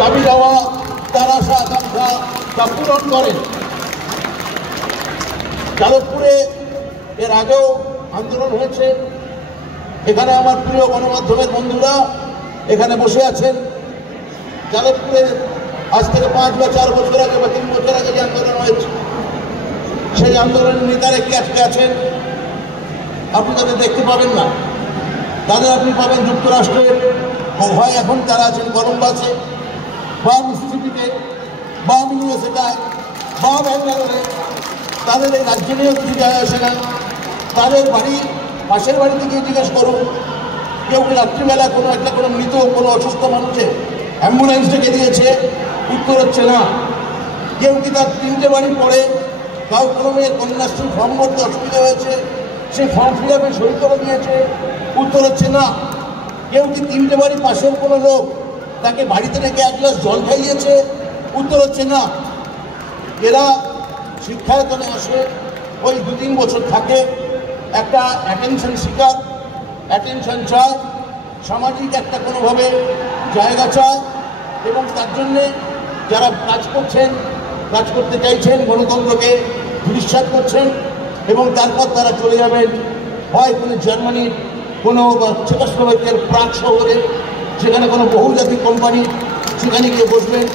দাবি দেওয়া, তার আশা আকাঙ্ক্ষা তা পূরণ করেন। যাদবপুরে এর আগেও আন্দোলন হয়েছে। এখানে আমার প্রিয় গণমাধ্যমের বন্ধুরা এখানে বসে আছেন। যাদবপুরে আজ থেকে 5 বা 4 বছর আগে বা 3 বছর আগে যে আন্দোলন হয়েছে, সেই আন্দোলনের নেতারা কি আজকে আছেন? আপনি তাদের দেখতে পাবেন না। তাদের আপনি পাবেন যুক্তরাষ্ট্রের, হয় এখন তারা আছেন কলম্বাসে, বা মিসিসিপিতে, বা মিনেসোটায়, বা ব্যাঙ্গালোরে। তাদের এই রাজ্য নিয়েও কিছু যায় আসে না। তাদের বাড়ি, পাশের বাড়িতে গিয়ে জিজ্ঞেস করুন, কেউ কি রাত্রিবেলা কোনো মৃত কোনো অসুস্থ মানুষের অ্যাম্বুলেন্স ডেকে দিয়েছে? উত্তর হচ্ছে না। কেউ কি তার 3টে বাড়ি পড়ে কাউ কোনো মেয়ের কন্যাশ্রী ফর্ম ভরতে অসুবিধা হয়েছে, সেই ফর্ম ফিল আপে সই করে দিয়েছে? উত্তর হচ্ছে না। কেউ কি 3টে বাড়ি পাশের কোনো লোক তাকে বাড়িতে রেখে 1 গ্লাস জল খাইয়েছে? উত্তর হচ্ছে না। এরা শিক্ষায়তনে আসে, ওই 2-3 বছর থাকে, একটা অ্যাটেনশন শিকার, অ্যাটেনশন চায়, সামাজিক একটা কোনোভাবে জায়গা চায়, এবং তার জন্যে যারা কাজ করছেন, কাজ করতে চাইছেন, গণতন্ত্রকে ধূলিসাৎ করছেন, এবং তারপর তারা চলে যাবেন হয় কোনো জার্মানির কোনো চেকোস্লোভাকিয়ার প্রাগ শহরে, সেখানে কোনো বহুজাতিক কোম্পানি, সেখানে গিয়ে বসবেন,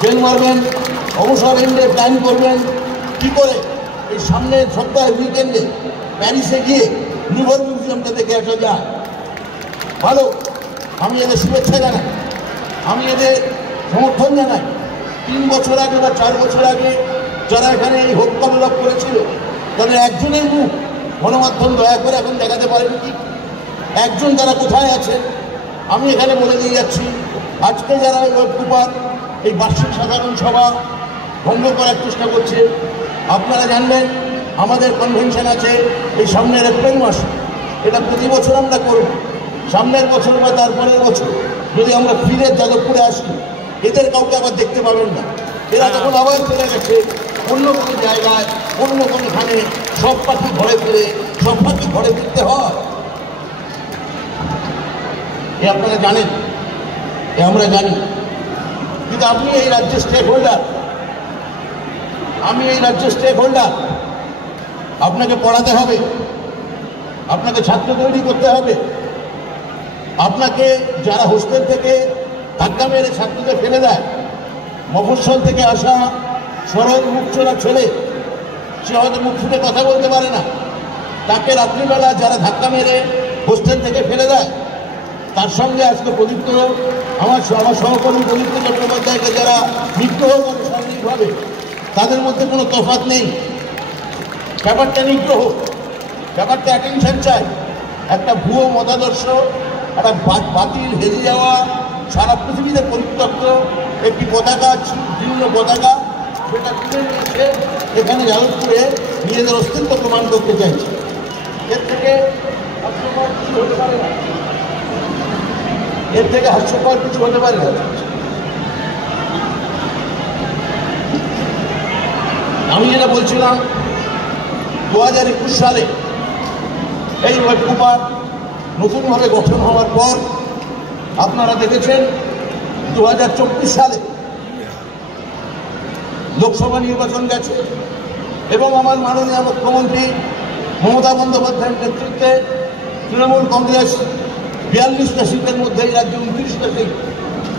বেল মারবেন, অবসর এন্ডে প্ল্যান করবেন। কী করে এই সামনের সপ্তাহে উইকেন্ডে প্যারিসে গিয়ে লুভর মিউজিয়ামটা দেখে আসা যায়। ভালো, আমি এদের শুভেচ্ছা জানাই, আমি এদের সমর্থন জানাই। 3 বছর আগে বা 4 বছর আগে যারা এখানে এই হত্যামূলক করেছিল, তাদের একজনের মুখ গণমাধ্যম দয়া করে এখন দেখাতে পারেন কি? একজন তারা কোথায় আছে? আমি এখানে বলে দিয়ে যাচ্ছি, আজকে যারা এই ওয়েবকুপার এই বার্ষিক সাধারণ সভা ভঙ্গ করার চেষ্টা করছে, আপনারা জানবেন আমাদের কনভেনশন আছে এই সামনের এপ্রিল মাসে। এটা প্রতি বছর আমরা করব। সামনের বছর বা তারপরের বছর যদি আমরা ফিরে যাদবপুরে আসি, এদের কাউকে আবার দেখতে পাবেন না। এরা তখন আবার ফিরে গেছে অন্য কোনো জায়গায়, অন্য কোনোখানে। সব পাখি ঘরে ফিরে, সব পাখি ঘরে ফিরতে হয়, এ আপনারা জানেন, এ আমরা জানি। কিন্তু আপনি এই রাজ্যের স্টেক হোল্ডার, আমি এই রাজ্যের স্টেক হোল্ডার। আপনাকে পড়াতে হবে, আপনাকে ছাত্র তৈরি করতে হবে। আপনাকে যারা হোস্টেল থেকে ধাক্কা মেরে ছাত্রদের ফেলে দেয়, মফস্বল থেকে আসা সরল মুখচোরা ছেলে, সে হয়তো মুখ ফুটে কথা বলতে পারে না, তাকে রাত্রিবেলা যারা ধাক্কা মেরে হোস্টেল থেকে ফেলে দেয়, তার সঙ্গে আজকে প্রদীপ্ত, আমার সহকর্মী প্রদীপ্ত চট্টোপাধ্যায়কে যারা নিগ্রহ করে শারীরিকভাবে, তাদের মধ্যে কোনো তফাৎ নেই। ব্যাপারটা নিগ্রহ, ব্যাপারটা অ্যাটেনশন চাই। একটা ভুয়ো মতাদর্শ, একটা বাতিল হেজে যাওয়া, সারা পৃথিবীতে পরিত্যক্ত একটি পতাকা, ভিন্ন পতাকা, সেটা তুলে নিয়েছে এখানে যাদবপুরে নিজেদের অস্তিত্ব প্রমাণ করতে চাইছে। এর থেকে হাস্যকর কিছু হতে পারে না, এর থেকে হাস্যকর কিছু হতে পারে না। আমি যেটা বলছিলাম, 2021 সালে এই ওয়েবকুপার নতুনভাবে গঠন হওয়ার পর আপনারা দেখেছেন 2024 সালে লোকসভা নির্বাচন গেছে, এবং আমার মাননীয় মুখ্যমন্ত্রী মমতা বন্দ্যোপাধ্যায়ের নেতৃত্বে তৃণমূল কংগ্রেস 42টা সিটের মধ্যে এই রাজ্যে 29টা সিট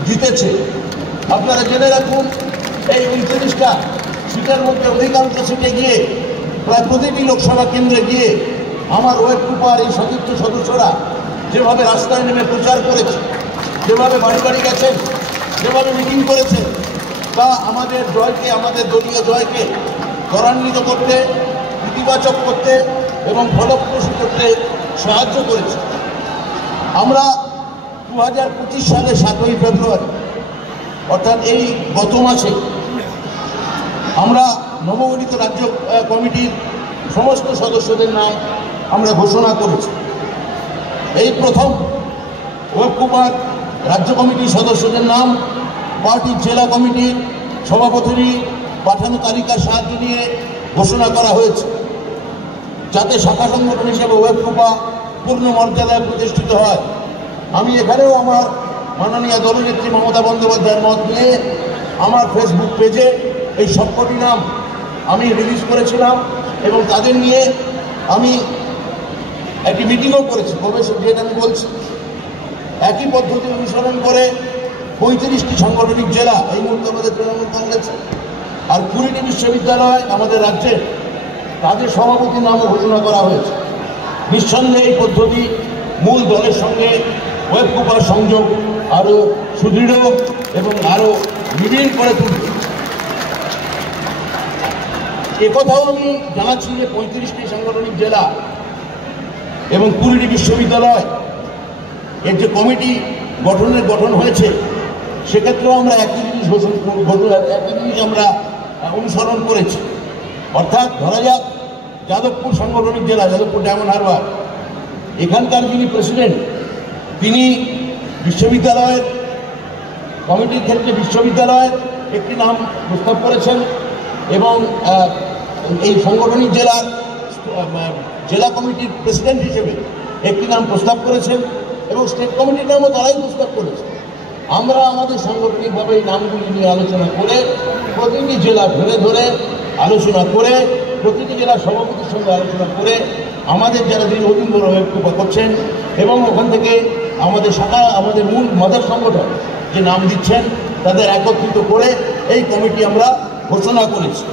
জিতেছে। আপনারা জেনে রাখুন, এই 29টা সিটের মধ্যে অধিকাংশ সিটে গিয়ে, প্রায় প্রতিটি লোকসভা কেন্দ্রে গিয়ে আমার ওয়েবকুপার এই সতীর্থ সদস্যরা যেভাবে রাস্তায় নেমে প্রচার করেছে, যেভাবে বাড়ি বাড়ি গেছেন, যেভাবে মিটিং করেছেন, তা আমাদের জয়কে, আমাদের দলীয় জয়কে ত্বরান্বিত করতে, ইতিবাচক করতে এবং ফলপ্রসূ করতে সাহায্য করেছে। আমরা 2025 সালে 7ই ফেব্রুয়ারি, অর্থাৎ এই গত মাসে, আমরা নবগঠিত রাজ্য কমিটির সমস্ত সদস্যদের নাম আমরা ঘোষণা করেছি। এই প্রথম ওয়েবকুপার রাজ্য কমিটির সদস্যদের নাম পার্টির জেলা কমিটির সভাপতির পাঠানো তালিকার সাহায্য নিয়ে ঘোষণা করা হয়েছে, যাতে শাখা সংগঠন হিসেবে ওয়েবকুপা পূর্ণ মর্যাদায় প্রতিষ্ঠিত হয়। আমি এখানেও আমার মাননীয় দলনেত্রী মমতা বন্দ্যোপাধ্যায়ের মত নিয়ে আমার ফেসবুক পেজে এই সবকটি নাম আমি রিলিজ করেছিলাম এবং তাদের নিয়ে আমি একটি মিটিংও করেছি। যেটা আমি বলছি, একই পদ্ধতি অনুসরণ করে 35টি সাংগঠনিক জেলা এই মুহূর্তে আমাদের তৃণমূল কংগ্রেস আর 20টি বিশ্ববিদ্যালয় আমাদের রাজ্যে তাদের সভাপতির নামও ঘোষণা করা হয়েছে। নিঃসন্দেহে এই পদ্ধতি মূল দলের সঙ্গে ওয়েব কুপার সংযোগ আরও সুদৃঢ় এবং আরও নিবিড় করে তুলবে। একথাও আমি জানাচ্ছি যে 35টি সাংগঠনিক জেলা এবং 20টি বিশ্ববিদ্যালয় এর যে কমিটি গঠন হয়েছে, সেক্ষেত্রেও আমরা একই জিনিস আমরা অনুসরণ করেছি। অর্থাৎ ধরা যাক যাদবপুর সাংগঠনিক জেলা, যাদবপুর ডায়মন্ড হারবার, এখানকার যিনি প্রেসিডেন্ট তিনি বিশ্ববিদ্যালয়ের কমিটির ক্ষেত্রে বিশ্ববিদ্যালয়ের একটি নাম প্রস্তাব করেছেন এবং এই সাংগঠনিক জেলা কমিটির প্রেসিডেন্ট হিসেবে একটি নাম প্রস্তাব করেছেন এবং স্টেট কমিটির নামও তারাই প্রস্তাব করেছে। আমরা আমাদের সাংগঠনিকভাবে এই নামগুলি নিয়ে আলোচনা করে প্রতিটি জেলা ধরে ধরে আলোচনা করে প্রতিটি জেলার সভাপতির সঙ্গে আলোচনা করে আমাদের যারা দীর্ঘদিন ধরে ওয়েবকুপা করছেন এবং ওখান থেকে আমাদের শাখা আমাদের মূল মাদার সংগঠন যে নাম দিচ্ছেন তাদের একত্রিত করে এই কমিটি আমরা ঘোষণা করেছি।